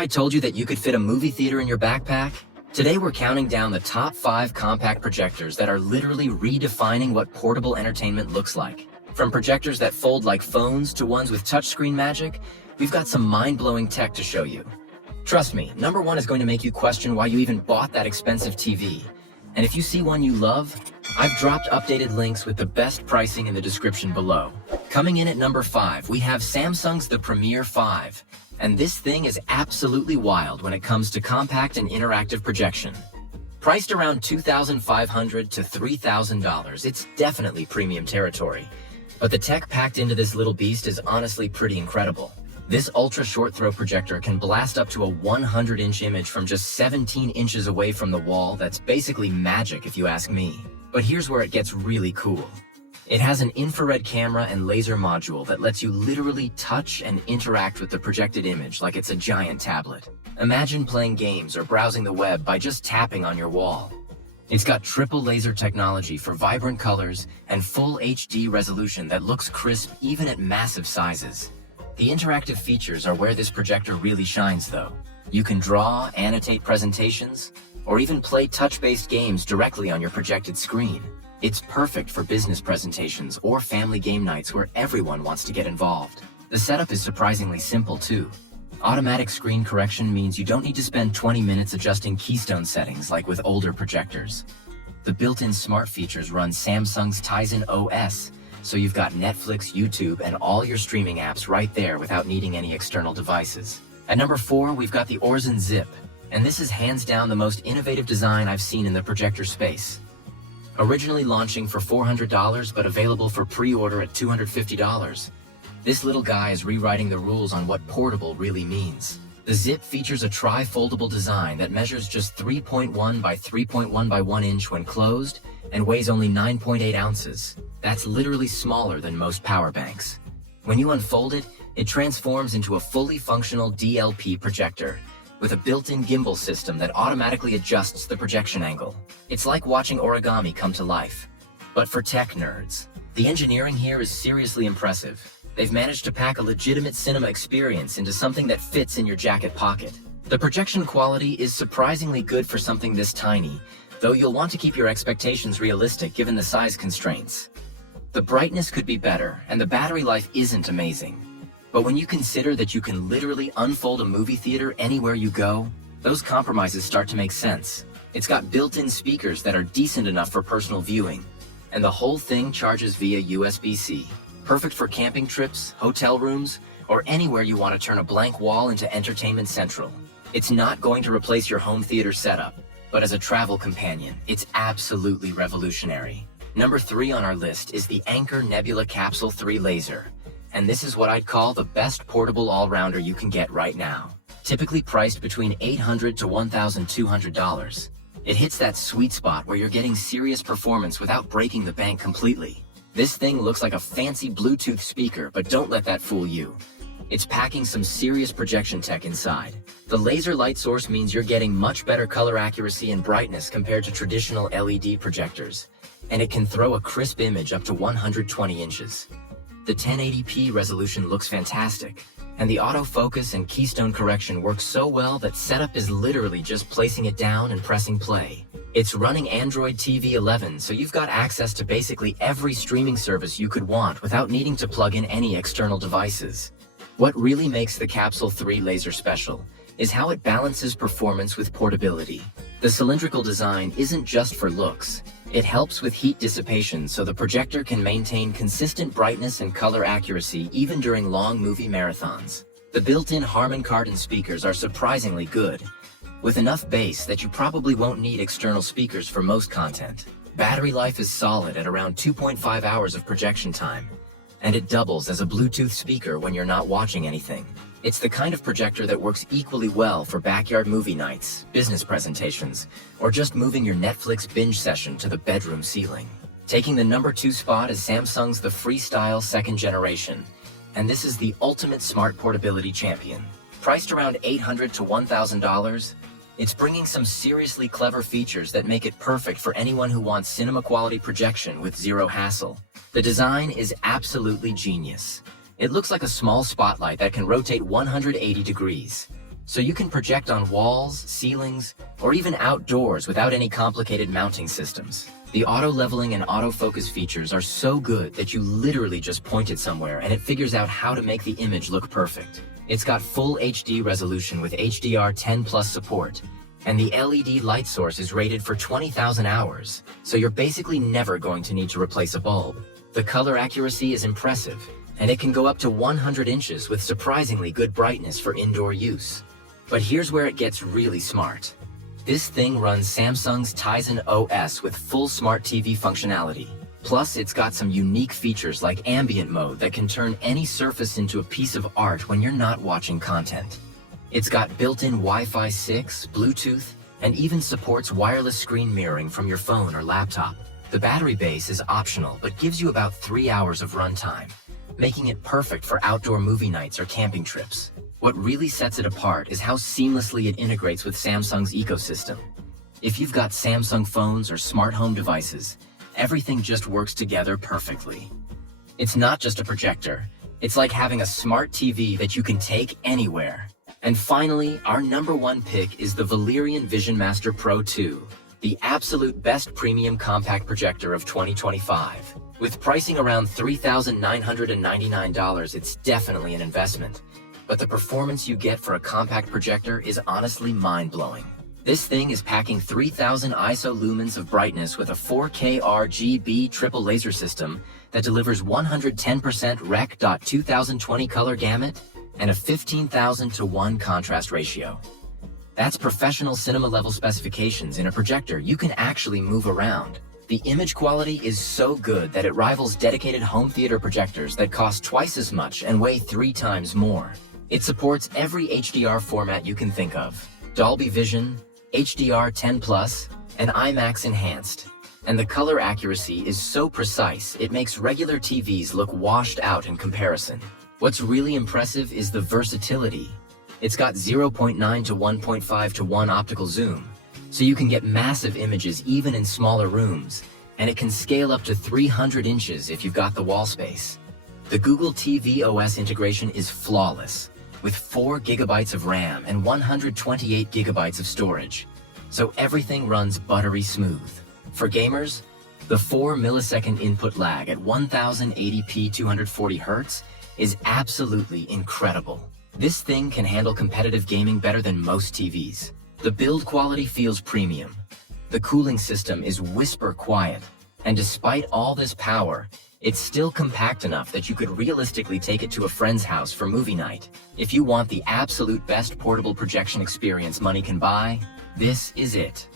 I told you that you could fit a movie theater in your backpack? Today we're counting down the top 5 compact projectors that are literally redefining what portable entertainment looks like. From projectors that fold like phones to ones with touchscreen magic, we've got some mind-blowing tech to show you. Trust me, number 1 is going to make you question why you even bought that expensive TV. And if you see one you love, I've dropped updated links with the best pricing in the description below. Coming in at number 5, we have Samsung's the Premier 5. And this thing is absolutely wild when it comes to compact and interactive projection. Priced around $2,500 to $3,000, it's definitely premium territory. But the tech packed into this little beast is honestly pretty incredible. This ultra short throw projector can blast up to a 100-inch image from just 17 inches away from the wall. That's basically magic if you ask me. But here's where it gets really cool. It has an infrared camera and laser module that lets you literally touch and interact with the projected image like it's a giant tablet. Imagine playing games or browsing the web by just tapping on your wall. It's got triple laser technology for vibrant colors and full HD resolution that looks crisp even at massive sizes. The interactive features are where this projector really shines though. You can draw, annotate presentations, or even play touch-based games directly on your projected screen. It's perfect for business presentations or family game nights where everyone wants to get involved. The setup is surprisingly simple too. Automatic screen correction means you don't need to spend 20 minutes adjusting keystone settings like with older projectors. The built-in smart features run Samsung's Tizen OS, so you've got Netflix, YouTube, and all your streaming apps right there without needing any external devices. At number 4, we've got the Aurzen ZIP, and this is hands down the most innovative design I've seen in the projector space. Originally launching for $400 but available for pre-order at $250. This little guy is rewriting the rules on what portable really means. The Zip features a tri-foldable design that measures just 3.1 by 3.1 by 1 inch when closed and weighs only 9.8 ounces. That's literally smaller than most power banks. When you unfold it, it transforms into a fully functional DLP projector with a built-in gimbal system that automatically adjusts the projection angle. It's like watching origami come to life. But for tech nerds, the engineering here is seriously impressive. They've managed to pack a legitimate cinema experience into something that fits in your jacket pocket. The projection quality is surprisingly good for something this tiny, though you'll want to keep your expectations realistic given the size constraints. The brightness could be better, and the battery life isn't amazing. But when you consider that you can literally unfold a movie theater anywhere you go, those compromises start to make sense. It's got built-in speakers that are decent enough for personal viewing, and the whole thing charges via USB-C. Perfect for camping trips, hotel rooms, or anywhere you want to turn a blank wall into entertainment central. It's not going to replace your home theater setup, but as a travel companion, it's absolutely revolutionary. Number 3 on our list is the Anker Nebula Capsule 3 Laser. And this is what I'd call the best portable all-rounder you can get right now. Typically priced between $800 to $1,200. It hits that sweet spot where you're getting serious performance without breaking the bank completely. This thing looks like a fancy Bluetooth speaker, but don't let that fool you. It's packing some serious projection tech inside. The laser light source means you're getting much better color accuracy and brightness compared to traditional LED projectors. And it can throw a crisp image up to 120 inches. The 1080p resolution looks fantastic, and the autofocus and keystone correction work so well that setup is literally just placing it down and pressing play. It's running Android TV 11, so you've got access to basically every streaming service you could want without needing to plug in any external devices. What really makes the Capsule 3 Laser special is how it balances performance with portability. The cylindrical design isn't just for looks. It helps with heat dissipation so the projector can maintain consistent brightness and color accuracy even during long movie marathons. The built-in Harman Kardon speakers are surprisingly good, with enough bass that you probably won't need external speakers for most content. Battery life is solid at around 2.5 hours of projection time, and it doubles as a Bluetooth speaker when you're not watching anything. It's the kind of projector that works equally well for backyard movie nights, business presentations, or just moving your Netflix binge session to the bedroom ceiling. Taking the number 2 spot is Samsung's the Freestyle 2nd generation, and this is the ultimate smart portability champion. Priced around $800 to $1,000, it's bringing some seriously clever features that make it perfect for anyone who wants cinema-quality projection with zero hassle. The design is absolutely genius. It looks like a small spotlight that can rotate 180 degrees. so you can project on walls, ceilings, or even outdoors without any complicated mounting systems. The auto-leveling and autofocus features are so good that you literally just point it somewhere and it figures out how to make the image look perfect. It's got full HD resolution with HDR10+ support, and the LED light source is rated for 20,000 hours, so you're basically never going to need to replace a bulb. The color accuracy is impressive, and it can go up to 100 inches with surprisingly good brightness for indoor use. But here's where it gets really smart. This thing runs Samsung's Tizen OS with full smart TV functionality. Plus, it's got some unique features like ambient mode that can turn any surface into a piece of art when you're not watching content. It's got built-in Wi-Fi 6, Bluetooth, and even supports wireless screen mirroring from your phone or laptop. The battery base is optional, but gives you about 3 hours of runtime, making it perfect for outdoor movie nights or camping trips. What really sets it apart is how seamlessly it integrates with Samsung's ecosystem. If you've got Samsung phones or smart home devices, everything just works together perfectly. It's not just a projector, it's like having a smart TV that you can take anywhere. And finally, our #1 pick is the Valerion VisionMaster Pro 2, the absolute best premium compact projector of 2025. With pricing around $3,999, it's definitely an investment. But the performance you get for a compact projector is honestly mind-blowing. This thing is packing 3000 ISO lumens of brightness with a 4K RGB triple laser system that delivers 110% Rec.2020 color gamut and a 15,000:1 contrast ratio. That's professional cinema-level specifications in a projector you can actually move around. The image quality is so good that it rivals dedicated home theater projectors that cost twice as much and weigh 3 times more. It supports every HDR format you can think of: Dolby Vision, HDR10+, and IMAX Enhanced. And the color accuracy is so precise, it makes regular TVs look washed out in comparison. What's really impressive is the versatility. It's got 0.9 to 1.5 to 1 optical zoom, so you can get massive images even in smaller rooms, and it can scale up to 300 inches if you've got the wall space. The Google TV OS integration is flawless, with 4 GB of RAM and 128 GB of storage, so everything runs buttery smooth. For gamers, the 4 millisecond input lag at 1080p 240 Hz is absolutely incredible. This thing can handle competitive gaming better than most TVs. The build quality feels premium. The cooling system is whisper quiet, and despite all this power, it's still compact enough that you could realistically take it to a friend's house for movie night. If you want the absolute best portable projection experience money can buy, this is it.